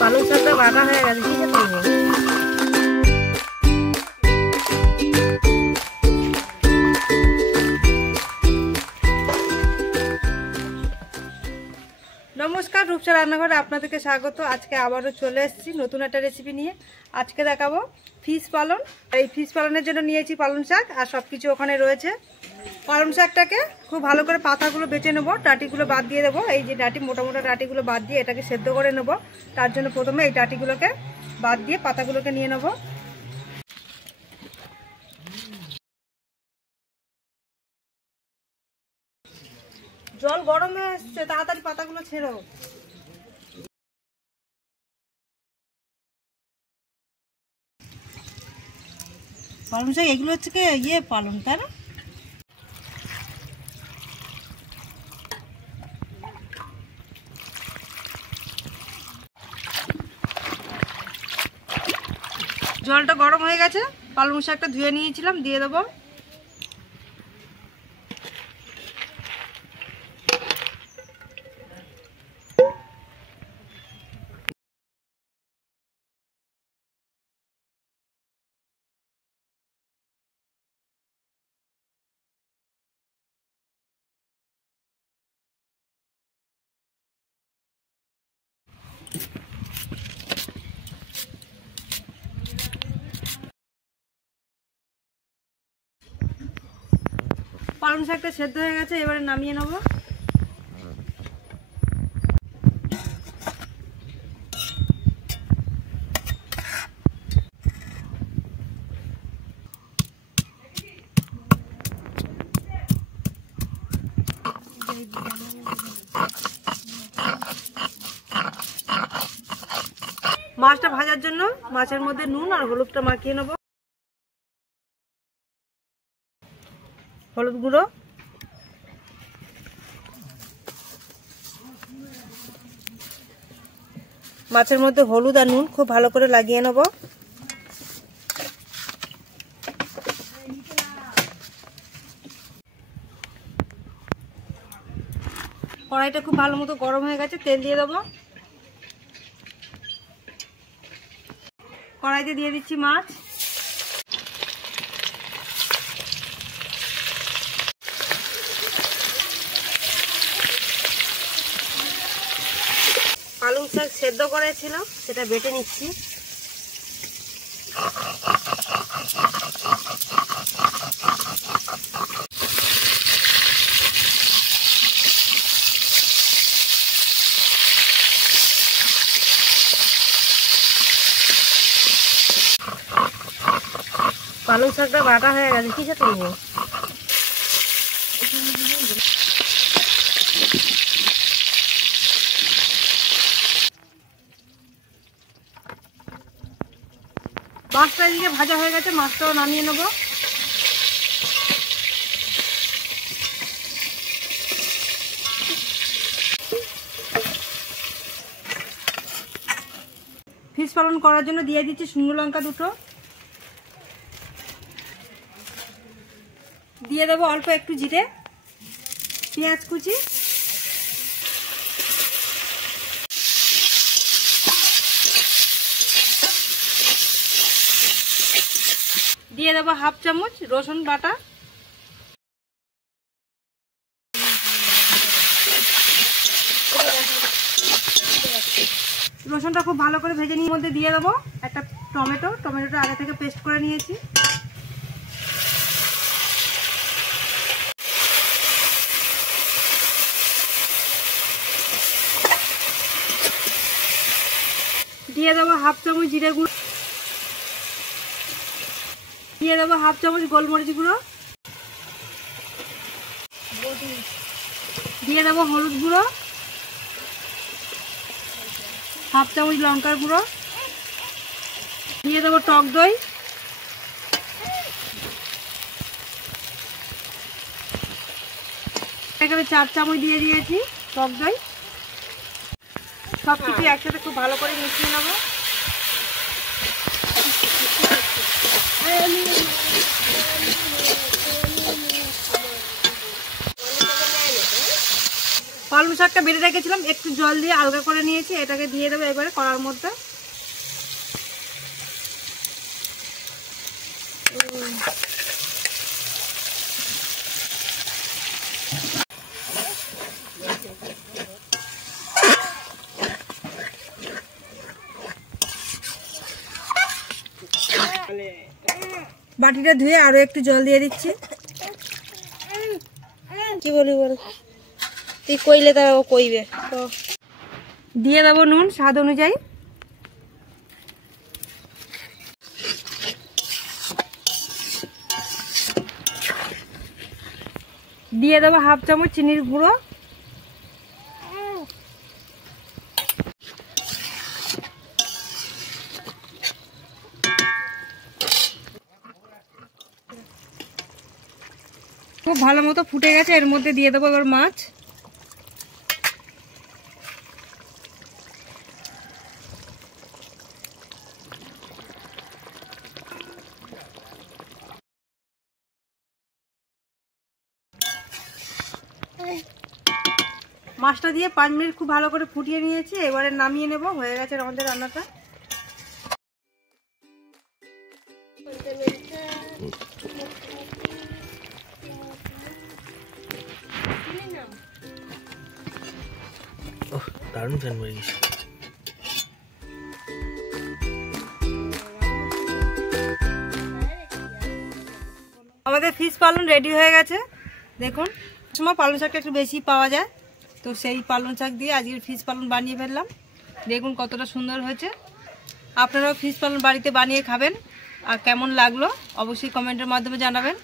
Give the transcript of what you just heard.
পালং শাকটা বাটা হয়ে গেছে, ঠিক আছে। নমস্কার, রূপসা রান্নাঘরে আপনাদেরকে স্বাগত। আজকে আবারও চলে এসেছি নতুন একটা রেসিপি নিয়ে। আজকে দেখাবো ফিশ পালন। এই ফিশ পালনের জন্য নিয়েছি পালং শাক আর সব কিছু ওখানে রয়েছে। পালং শাকটাকে খুব ভালো করে পাতাগুলো বেছে নেবো, ডাঁটিগুলো বাদ দিয়ে দেবো। এই যে ডাঁটি, মোটা মোটা ডাঁটিগুলো বাদ দিয়ে এটাকে সেদ্ধ করে নেবো। তার জন্য প্রথমে এই ডাঁটিগুলোকে বাদ দিয়ে পাতাগুলোকে নিয়ে নেবো। জল গরম হয়ে এসছে, তাড়াতাড়ি পাতাগুলো ছেড়ো। পালং শাক এগুলো হচ্ছে কি পালং, তাই না? জলটা গরম হয়ে গেছে, পালং শাকটা ধুয়ে নিয়েছিলাম, দিয়ে দেবো। পালং শাকটা সেদ্ধ হয়ে গেছে, এবারে নামিয়ে নেব। মাছটা ভাজার জন্য মাছের মধ্যে নুন আর হলুদটা মাখিয়ে নেব। হলুদ গুঁড়ো, মাছের মধ্যে হলুদ আর নুন খুব ভালো করে লাগিয়ে নেব। কড়াইটা খুব ভালো মতো গরম হয়ে গেছে, তেল দিয়ে দেবো। কড়াইতে দিয়ে দিচ্ছি মাছ। পালং শাক সেদ্ধ করেছিলাম, সেটা বেটে নিচ্ছি। পালং শাকটা বাটা হয়ে গেছে, কিসে তুলবো? মাছটা এদিকে ভাজা হয়ে গেছে, মাছটাও নামিয়ে নেব। ফিশ পালন করার জন্য দিয়ে দিচ্ছি শুকনো লঙ্কা দুটো, দিয়ে দেবো অল্প একটু জিরে, পেঁয়াজ কুচি, দিয়ে দেবো হাফ চামচ রসুন বাটা, রসুনটা খুব ভালো করে ভেজে নিয়ে মধ্যে দিয়ে দেবো একটা টমেটোটা আগে থেকে পেস্ট করে নিয়েছি। দিয়ে দেবো হাফ চামচ জিরে গুঁড়ো, দিয়ে দেবো হাফ চামচ গোলমরিচ গুঁড়ো, দিয়ে দেবো হলুদ গুঁড়ো, হাফ চামচ লঙ্কার গুঁড়ো, দিয়ে দেবো টক দই, এখানে 4 চামচ দিয়ে দিয়েছি টক দই। সব কিছু একসাথে খুব ভালো করে মিশিয়ে নেবো। পালং শাকটা বেটে রেখেছিলাম, একটু জল দিয়ে আলগা করে নিয়েছি, এটাকে দিয়ে দেবো এবারে কড়ার মধ্যে। বাটিটা ধুয়ে আরো একটু জল দিয়ে দিচ্ছি। কি বলি বল, তুই কইলে তা ও কইবে। তো দিয়ে দেবো নুন স্বাদ অনুযায়ী। দিয়ে দেবো 1/2 চামচ চিনির গুঁড়ো। খুব ভালো মতো ফুটে গেছে, এর মধ্যে দিয়ে দেবো এবার মাছ। মাছটা দিয়ে 5 মিনিট খুব ভালো করে ফুটিয়ে নিয়েছি, এবারে নামিয়ে নেব। হয়ে গেছে আমাদের রান্নাটা। দারুণ ফ্যান হয়ে গেছে। আমাদের ফিশ পালন রেডি হয়ে গেছে। দেখুন, সময় পালং শাকটা একটু বেশি পাওয়া যায়, তো সেই পালং শাক দিয়ে আজকের ফিশ পালন বানিয়ে ফেললাম। দেখুন কতটা সুন্দর হয়েছে। আপনারাও ফিশ পালন বাড়িতে বানিয়ে খাবেন, আর কেমন লাগলো অবশ্যই কমেন্টের মাধ্যমে জানাবেন।